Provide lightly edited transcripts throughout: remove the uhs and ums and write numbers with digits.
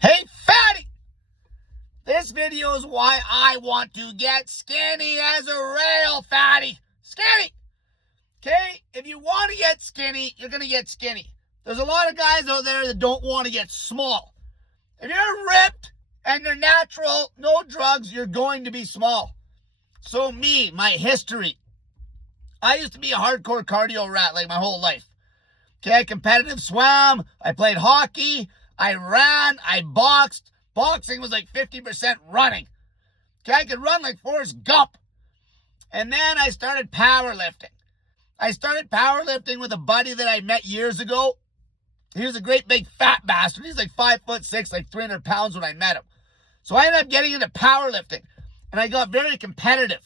Hey, fatty! This video is why I want to get skinny as a rail, fatty. Skinny! Okay? If you want to get skinny, you're going to get skinny. There's a lot of guys out there that don't want to get small. If you're ripped and you're natural, no drugs, you're going to be small. So me, my history. I used to be a hardcore cardio rat like my whole life. Okay, competitive swam, I played hockey, I ran, I boxed. Boxing was like 50% running. Okay, I could run like Forrest Gump. And then I started powerlifting. I started powerlifting with a buddy that I met years ago. He was a great big fat bastard. He's like 5'6", like 300 pounds when I met him. So I ended up getting into powerlifting. And I got very competitive.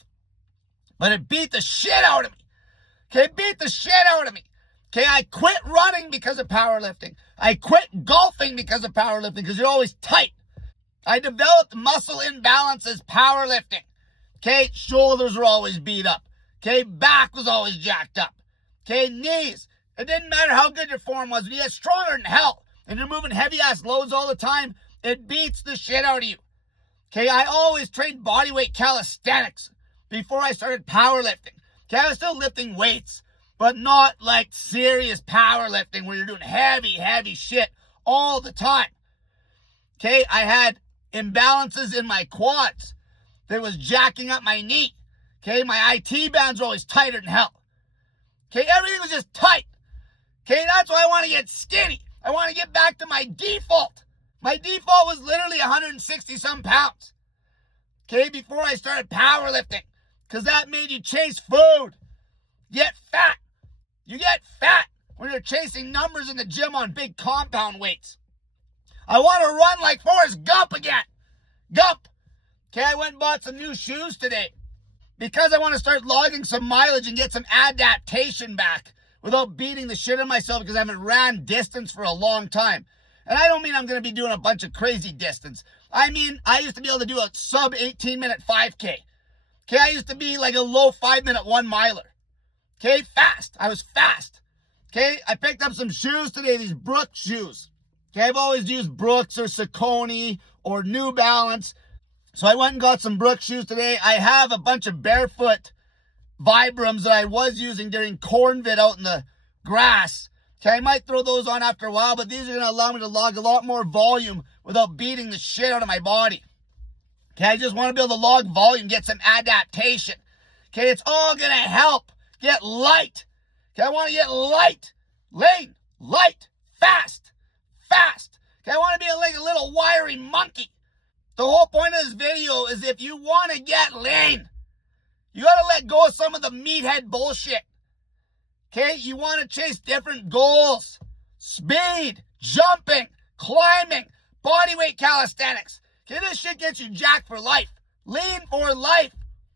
But it beat the shit out of me. Okay, it beat the shit out of me. Okay, I quit running because of powerlifting. I quit golfing because of powerlifting because you're always tight. I developed muscle imbalances powerlifting. Okay, shoulders were always beat up. Okay, back was always jacked up. Okay, knees. It didn't matter how good your form was. When you get stronger than hell and you're moving heavy-ass loads all the time, it beats the shit out of you. Okay, I always trained bodyweight calisthenics before I started powerlifting. Okay, I was still lifting weights, but not like serious powerlifting where you're doing heavy shit all the time. Okay, I had imbalances in my quads that was jacking up my knee. Okay, my IT bands were always tighter than hell. Okay, everything was just tight. Okay, that's why I want to get skinny. I want to get back to my default. My default was literally 160 some pounds. Okay, before I started powerlifting. Because that made you chase food. Get fat. You get fat when you're chasing numbers in the gym on big compound weights. I want to run like Forrest Gump again. Gump. Okay, I went and bought some new shoes today. Because I want to start logging some mileage and get some adaptation back without beating the shit out of myself because I haven't ran distance for a long time. And I don't mean I'm going to be doing a bunch of crazy distance. I mean, I used to be able to do a sub 18-minute 5K. Okay, I used to be like a low 5-minute 1 miler. Okay, fast. I was fast. Okay, I picked up some shoes today, these Brooks shoes. Okay, I've always used Brooks or Saucony or New Balance. So I went and got some Brooks shoes today. I have a bunch of barefoot Vibrams that I was using during Cornvid out in the grass. Okay, I might throw those on after a while, but these are going to allow me to log a lot more volume without beating the shit out of my body. Okay, I just want to be able to log volume, get some adaptation. Okay, it's all going to help get light. Okay, I want to get light, lean, light, fast. Okay, I want to be like a little wiry monkey. The whole point of this video is if you want to get lean, you got to let go of some of the meathead bullshit. Okay, you want to chase different goals. Speed, jumping, climbing, bodyweight calisthenics. Okay, this shit gets you jacked for life. Lean for life.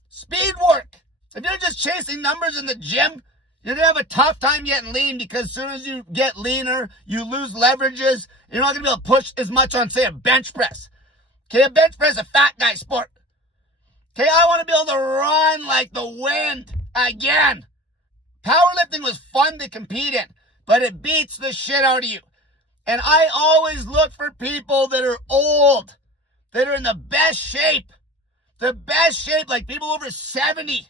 Speed work. If you're just chasing numbers in the gym, you're going to have a tough time getting lean because as soon as you get leaner, you lose leverages. You're not going to be able to push as much on, say, a bench press. Okay, a bench press is a fat guy sport. Okay, I want to be able to run like the wind again. Powerlifting was fun to compete in, but it beats the shit out of you. And I always look for people that are old, that are in the best shape. The best shape, like people over 70.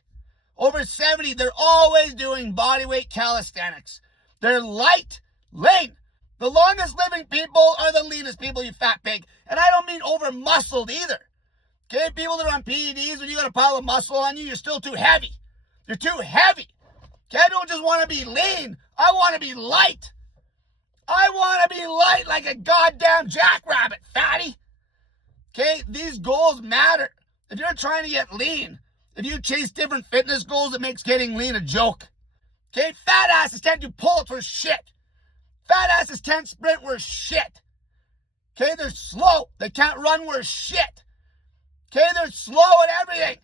Over 70, they're always doing bodyweight calisthenics. They're light, lean. The longest living people are the leanest people, you fat pig. And I don't mean over muscled either. Okay, people that are on PEDs, when you got a pile of muscle on you, you're still too heavy. You're too heavy. Okay, I don't just want to be lean. I want to be light. I want to be light like a goddamn jackrabbit, fatty. Okay, these goals matter. If you're trying to get lean, if you chase different fitness goals, it makes getting lean a joke. Okay, fat asses can't do pull-ups worth shit. Fat asses can't sprint worth shit. Okay, they're slow. They can't run worth shit. Okay, they're slow at everything.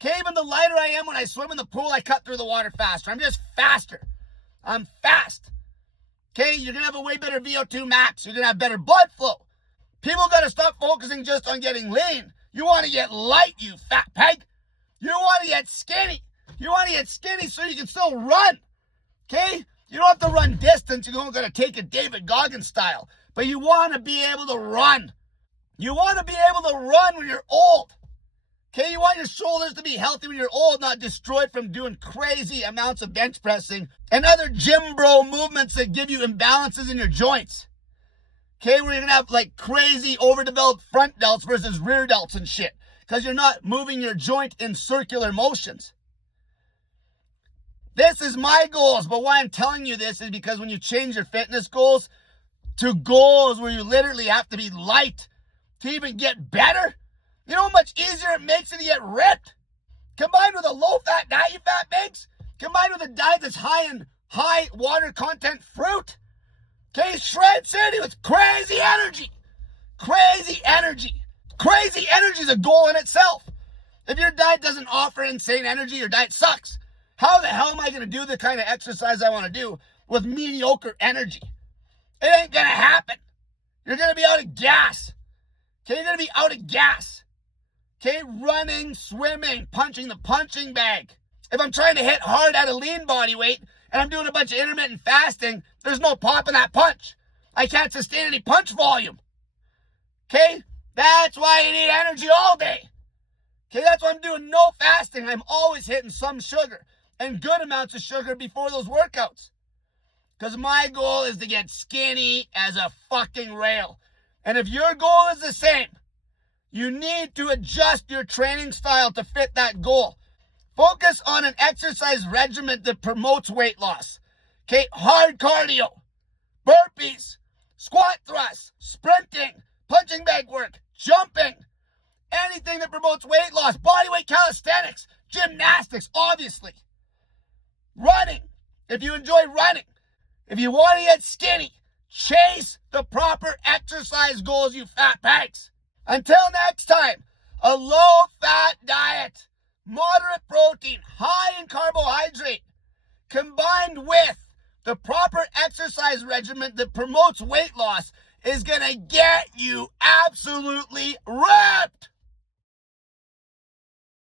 Okay, even the lighter I am when I swim in the pool, I cut through the water faster. I'm just faster. I'm fast. Okay, you're going to have a way better VO2 max. You're going to have better blood flow. People got to stop focusing just on getting lean. You want to get light, you fat pig. You want to get skinny. You want to get skinny so you can still run. Okay? You don't have to run distance. You don't got to take it David Goggins style. But you want to be able to run. You want to be able to run when you're old. Okay, you want your shoulders to be healthy when you're old, not destroyed from doing crazy amounts of bench pressing and other gym bro movements that give you imbalances in your joints. Okay, where you're going to have like crazy overdeveloped front delts versus rear delts and shit. Because you're not moving your joint in circular motions. This is my goals, but why I'm telling you this is because when you change your fitness goals to goals where you literally have to be light to even get better, you know how much easier it makes it to get ripped? Combined with a low-fat diet, you fat pigs. Combined with a diet that's high in high water content fruit. Okay, Shred City with crazy energy. Crazy energy. Crazy energy is a goal in itself. If your diet doesn't offer insane energy, your diet sucks. How the hell am I going to do the kind of exercise I want to do with mediocre energy? It ain't going to happen. You're going to be out of gas. Okay, you're going to be out of gas. Okay, running, swimming, punching the punching bag. If I'm trying to hit hard at a lean body weight and I'm doing a bunch of intermittent fasting, there's no pop in that punch. I can't sustain any punch volume. Okay, that's why you need energy all day. Okay, that's why I'm doing no fasting. I'm always hitting some sugar and good amounts of sugar before those workouts. Because my goal is to get skinny as a fucking rail. And if your goal is the same, you need to adjust your training style to fit that goal. Focus on an exercise regimen that promotes weight loss. Okay, hard cardio, burpees, squat thrusts, sprinting, punching bag work, jumping, anything that promotes weight loss, bodyweight calisthenics, gymnastics, obviously. Running, if you enjoy running. If you want to get skinny, chase the proper exercise goals, you fat bags. Until next time, a low-fat diet, moderate protein, high in carbohydrate, combined with the proper exercise regimen that promotes weight loss is going to get you absolutely ripped.